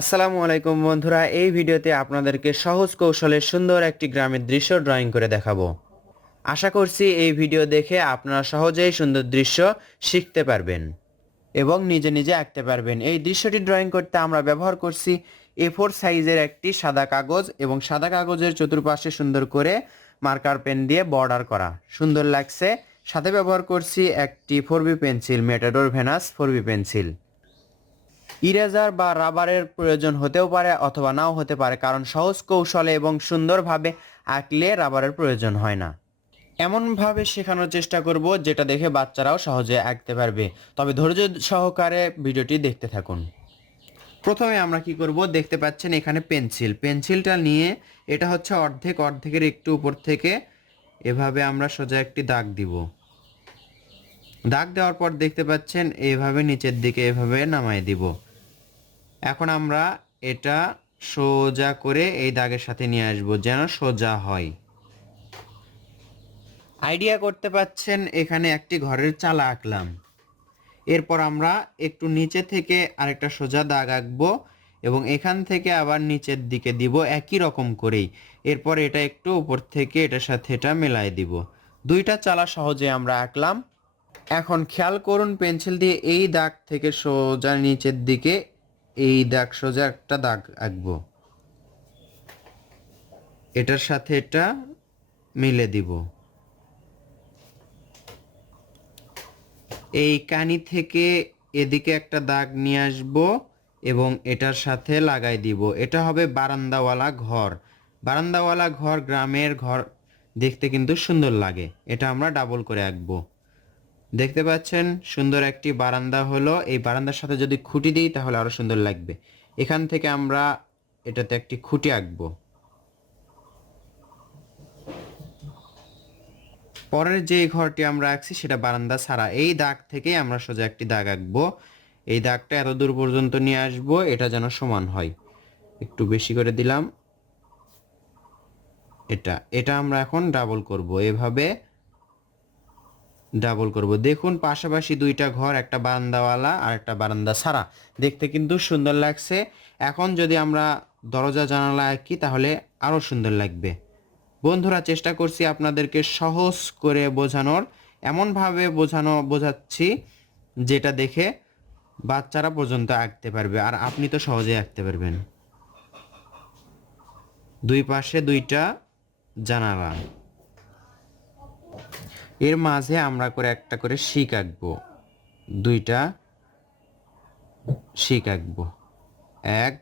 আসসালামু আলাইকুম বন্ধুরা, এই ভিডিওতে আপনাদেরকে সহজ কৌশলে সুন্দর একটি গ্রামের দৃশ্য ড্রয়িং করে দেখাবো। আশা করছি এই ভিডিও দেখে আপনারা সহজেই সুন্দর দৃশ্য শিখতে পারবেন এবং নিজে নিজে আঁকতে পারবেন। এই দৃশ্যটি ড্রয়িং করতে আমরা ব্যবহার করছি A4 সাইজের একটি সাদা কাগজ এবং সাদা কাগজের চতুর্পাশে সুন্দর করে মার্কার পেন দিয়ে বর্ডার করা সুন্দর লাগছে। সাথে ব্যবহার করছি একটি 4B pencil, Matador Venus 4B pencil. Eraser বা রাবারের প্রয়োজন হতেও পারে অথবা নাও হতে পারে, কারণ সহজ কৌশলে এবং সুন্দরভাবে আঁকলে রাবারের প্রয়োজন হয় না। এমনভাবে শেখানোর চেষ্টা করব যেটা দেখে বাচ্চারাও সহজে আঁকতে পারবে। তবে ধৈর্য সহকারে ভিডিওটি দেখতে থাকুন। প্রথমে আমরা কি করব, দেখতে পাচ্ছেন এখানে পেন্সিলটা নিয়ে এটা হচ্ছে অর্ধেকের একটু উপর থেকে এভাবে আমরা সোজা একটি দাগ দিব। দাগ দেওয়ার পর দেখতে পাচ্ছেন এভাবে নিচের দিকে এভাবে নামায় দিব। এখন আমরা এটা সোজা করে এই দাগের সাথে নিয়ে আসব যেন সোজা হয়। আইডিয়া করতে পাচ্ছেন এখানে একটি ঘরের চালা আঁকলাম। এরপর আমরা একটু নিচে থেকে আরেকটা সোজা দাগ আঁকবো এবং এখান থেকে আবার নিচের দিকে দিব একই রকম করেই। এরপর এটা একটু উপর থেকে এটার সাথে এটা মেলাই দিব। দুইটা চালা সহজে আমরা আঁকলাম। এখন খেয়াল করুন, পেন্সিল দিয়ে এই দাগ থেকে সোজা নিচের দিকে এই দাগ সোজা একটা দাগ আঁকবো, এটার সাথে এটা মিলে দিব। এই কানি থেকে এদিকে একটা দাগ নিয়ে আসব এবং এটার সাথে লাগাই দিব। এটা হবে বারান্দাওয়ালা ঘর গ্রামের ঘর দেখতে কিন্তু সুন্দর লাগে। এটা আমরা ডাবল করে আঁকবো। দেখতে পাচ্ছেন সুন্দর একটি বারান্দা হলো। এই বারান্দার সাথে যদি খুঁটি দিই তাহলে আরো সুন্দর লাগবে। এখান থেকে আমরা এটাতে একটি খুঁটি আঁকবো। পরের যে ঘরটি আমরা আঁকছি সেটা বারান্দা ছাড়া। এই দাগ থেকেই আমরা সোজা একটি দাগ আঁকবো। এই দাগটা এত দূর পর্যন্ত নিয়ে আসবো, এটা যেন সমান হয়। একটু বেশি করে দিলাম। এটা আমরা এখন ডাবল করব, এভাবে ডাবল করব। দেখুন পাশাপাশি দুইটা ঘর, একটা বারান্দাওয়ালা আর একটা বারান্দা ছাড়া, দেখতে কিন্তু সুন্দর লাগছে। এখন যদি আমরা দরজা জানালা আঁকি তাহলে আরো সুন্দর লাগবে। বন্ধুরা, চেষ্টা করছি আপনাদেরকে সহজ করে বোঝানোর, এমনভাবে বোঝাচ্ছি যেটা দেখে বাচ্চারা পর্যন্ত আঁকতে পারবে আর আপনি তো সহজেই আঁকতে পারবেন। দুই পাশে দুইটা জানালা, এর মাঝে আমরা করে একটা করে শিক আঁকবো। দুইটা শিক আঁকবো, 1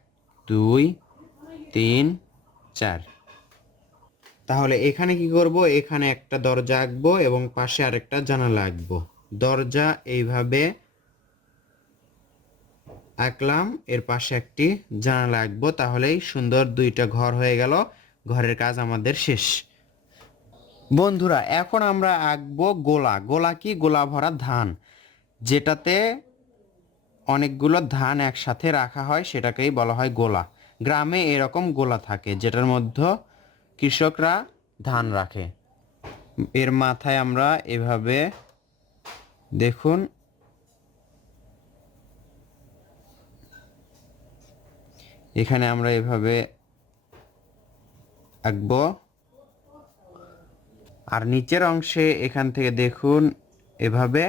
2 3 4। তাহলে এখানে কি করব, এখানে একটা দরজা আঁকবো এবং পাশে আরেকটা জানালা আঁকবো। দরজা এইভাবে আঁকলাম, এর পাশে একটি জানালা আঁকবো, তাহলেই সুন্দর দুইটা ঘর হয়ে গেল। ঘরের কাজ আমাদের শেষ। বন্ধুরা, এখন আমরা আঁকবো গোলা কি, গোলা ভরা ধান, যেটাতে অনেকগুলো ধান একসাথে রাখা হয় সেটাকেই বলা হয় গোলা। গ্রামে এরকম গোলা থাকে যেটার মধ্যে কৃষকরা ধান রাখে। এর মাথায় আমরা এভাবে দেখুন এখানে আমরা এভাবে আঁকবো। আর নিচের অংশে এখান থেকে দেখুন এভাবে,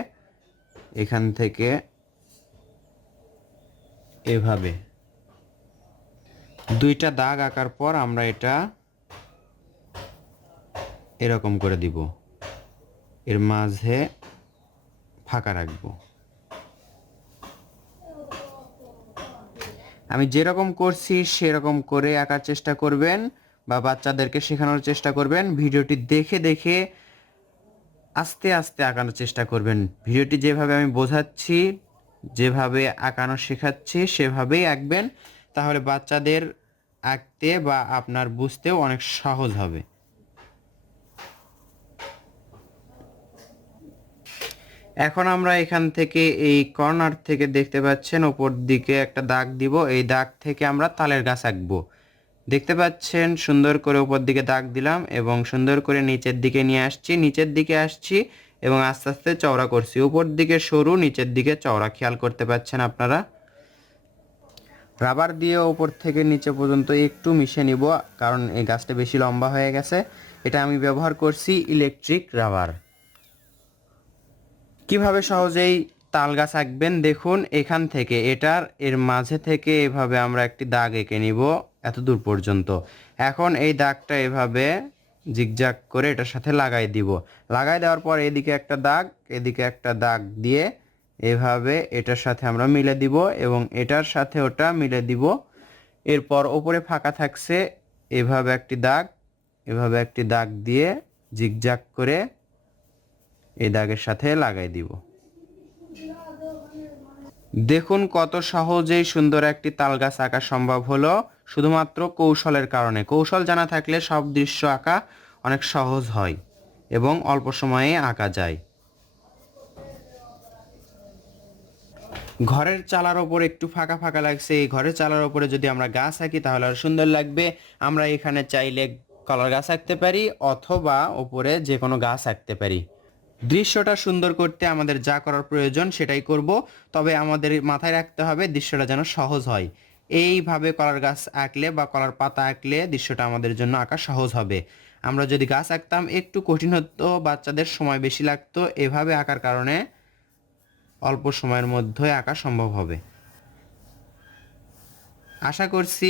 এখান থেকে এভাবে দুইটা দাগ আঁকার পর আমরা এটা এরকম করে দিব, এর মাঝে ফাঁকা রাখবো। আমি যেরকম করছি সেরকম করে আঁকার চেষ্টা করবেন বা বাচ্চাদেরকে শেখানোর চেষ্টা করবেন। ভিডিওটি দেখে দেখে আস্তে আস্তে আঁকানোর চেষ্টা করবেন। ভিডিওটি যেভাবে আমি বোঝাচ্ছি, যেভাবে আঁকানো শেখাচ্ছি সেভাবেই আঁকবেন, তাহলে বাচ্চাদের আঁকতে বা আপনার বুঝতেও অনেক সহজ হবে। এখন আমরা এখান থেকে এই কর্নার থেকে দেখতে পাচ্ছেন ওপর দিকে একটা দাগ দিব। এই দাগ থেকে আমরা তালের গাছ আঁকবো। দেখতে পাচ্ছেন সুন্দর করে উপর দিকে দাগ দিলাম এবং সুন্দর করে নিচের দিকে নিয়ে আসছি এবং আস্তে আস্তে চওড়া করছি। উপর দিকে সরু, নিচের দিকে চওড়া, খেয়াল করতে পাচ্ছেন আপনারা। রাবার দিয়ে ওপর থেকে নিচে পর্যন্ত একটু মিশিয়ে নিব, কারণ এই গাছটা বেশি লম্বা হয়ে গেছে। এটা আমি ব্যবহার করছি ইলেকট্রিক রাবার। কিভাবে সহজেই তাল গাছ আঁকবেন দেখুন, এখান থেকে এর মাঝে থেকে এভাবে আমরা একটি দাগ এঁকে নিব এত দূর পর্যন্ত। এখন এই দাগটা এভাবে জিগজাগ করে এটার সাথে লাগাই দিব। লাগাই দেওয়ার পর এদিকে একটা দাগ, এদিকে একটা দাগ দিয়ে এভাবে এটার সাথে আমরা মিলে দিব এবং এটার সাথে ওটা মিলে দিব। এরপর ওপরে ফাঁকা থাকছে, এভাবে একটি দাগ, এভাবে একটি দাগ দিয়ে জিগজাগ করে এই দাগের সাথে লাগাই দিব। দেখুন কত সহজেই সুন্দর একটি তাল গাছ আঁকা সম্ভব হলো, শুধুমাত্র কৌশলের কারণে। কৌশল জানা থাকলে সব দৃশ্য আঁকা অনেক সহজ হয় এবং অল্প সময়ে আঁকা যায়। ঘরের চালার ওপর একটু ফাঁকা ফাঁকা লাগছে, এই ঘরের চালার ওপরে যদি আমরা গাছ আঁকি তাহলে আর সুন্দর লাগবে। আমরা এখানে চাইলে কলার গাছ আঁকতে পারি অথবা ওপরে যে কোনো গাছ আঁকতে পারি। দৃশ্যটা সুন্দর করতে আমাদের যা করার প্রয়োজন সেটাই করব, তবে আমাদের মাথায় রাখতে হবে দৃশ্যটা যেন সহজ হয়। এইভাবে কলার গাছ আঁকলে বা কলার পাতা আঁকলে দৃশ্যটা আমাদের জন্য আঁকা সহজ হবে। আমরা যদি গাছ আঁকতাম একটু কঠিন হতো, বাচ্চাদের সময় বেশি লাগতো। এভাবে আঁকার কারণে অল্প সময়ের মধ্যে আঁকা সম্ভব হবে। আশা করছি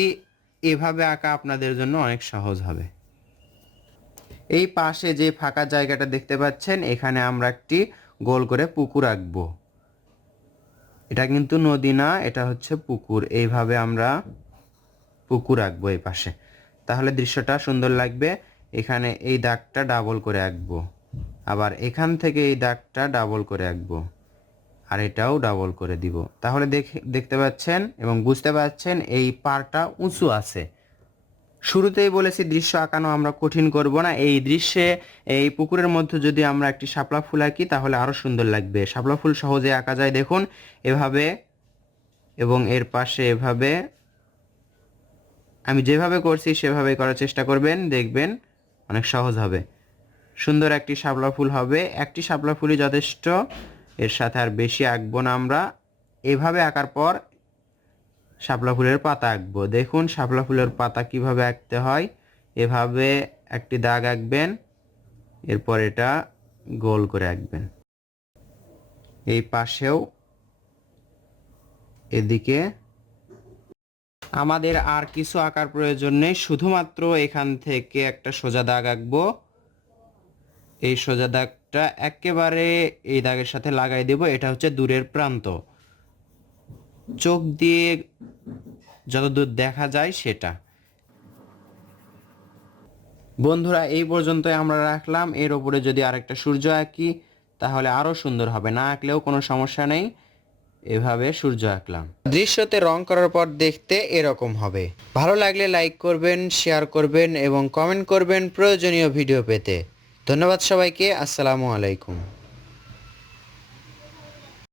এভাবে আঁকা আপনাদের জন্য অনেক সহজ হবে। এই পাশে যে ফাঁকা জায়গাটা দেখতে পাচ্ছেন, এখানে আমরা একটি গোল করে পুকুর আঁকবো। এটা কিন্তু নদী না, এটা হচ্ছে পুকুর। এইভাবে আমরা পুকুর আঁকবো এই পাশে, তাহলে দৃশ্যটা সুন্দর লাগবে। এখানে এই দাগটা ডাবল করে আঁকবো, আবার এখান থেকে এই দাগটা ডাবল করে আঁকবো, আর এটাও ডাবল করে দিব। তাহলে দেখতে পাচ্ছেন এবং বুঝতে পারছেন এই পাড়টা উঁচু আছে। শুরুতেই বলেছি দৃশ্য আঁকানো আমরা কঠিন করব না। এই দৃশ্যে এই পুকুরের মধ্যে যদি আমরা একটি শাপলা ফুল আঁকি তাহলে আরও সুন্দর লাগবে। শাপলা ফুল সহজে আঁকা যায়, দেখুন এভাবে এবং এর পাশে এভাবে। আমি যেভাবে করছি সেভাবে করার চেষ্টা করবেন, দেখবেন অনেক সহজ হবে। সুন্দর একটি শাপলা ফুল হবে, একটি শাপলা ফুলই যথেষ্ট, এর সাথে আর বেশি আঁকবো না আমরা। এভাবে আঁকার পর শাপলা ফুলের পাতা আঁকবো। দেখুন শাপলা ফুলের পাতা কিভাবে আঁকতে হয়। এভাবে একটি দাগ আঁকবেন, এরপর এটা গোল করে আঁকবেন। এই পাশেও এদিকে। আমাদের আর কিছু আঁকার প্রয়োজন নেই, শুধুমাত্র এখান থেকে একটা সোজা দাগ আঁকবো। এই সোজা দাগটা একেবারে এই দাগের সাথে লাগাই দেব। এটা হচ্ছে দূরের প্রান্ত, চোখ দিয়ে যতদূর দেখা যায় সেটা। বন্ধুরা এই পর্যন্তই আমরা রাখলাম। এর উপরে যদি আরেকটা সূর্য আঁকি তাহলে আরও সুন্দর হবে, না আঁকলেও কোনো সমস্যা নেই। এভাবে সূর্য আঁকলাম। দৃশ্যতে রং করার পর দেখতে এরকম হবে। ভালো লাগলে লাইক করবেন, শেয়ার করবেন এবং কমেন্ট করবেন প্রয়োজনীয় ভিডিও পেতে। ধন্যবাদ সবাইকে। আসসালামু আলাইকুম।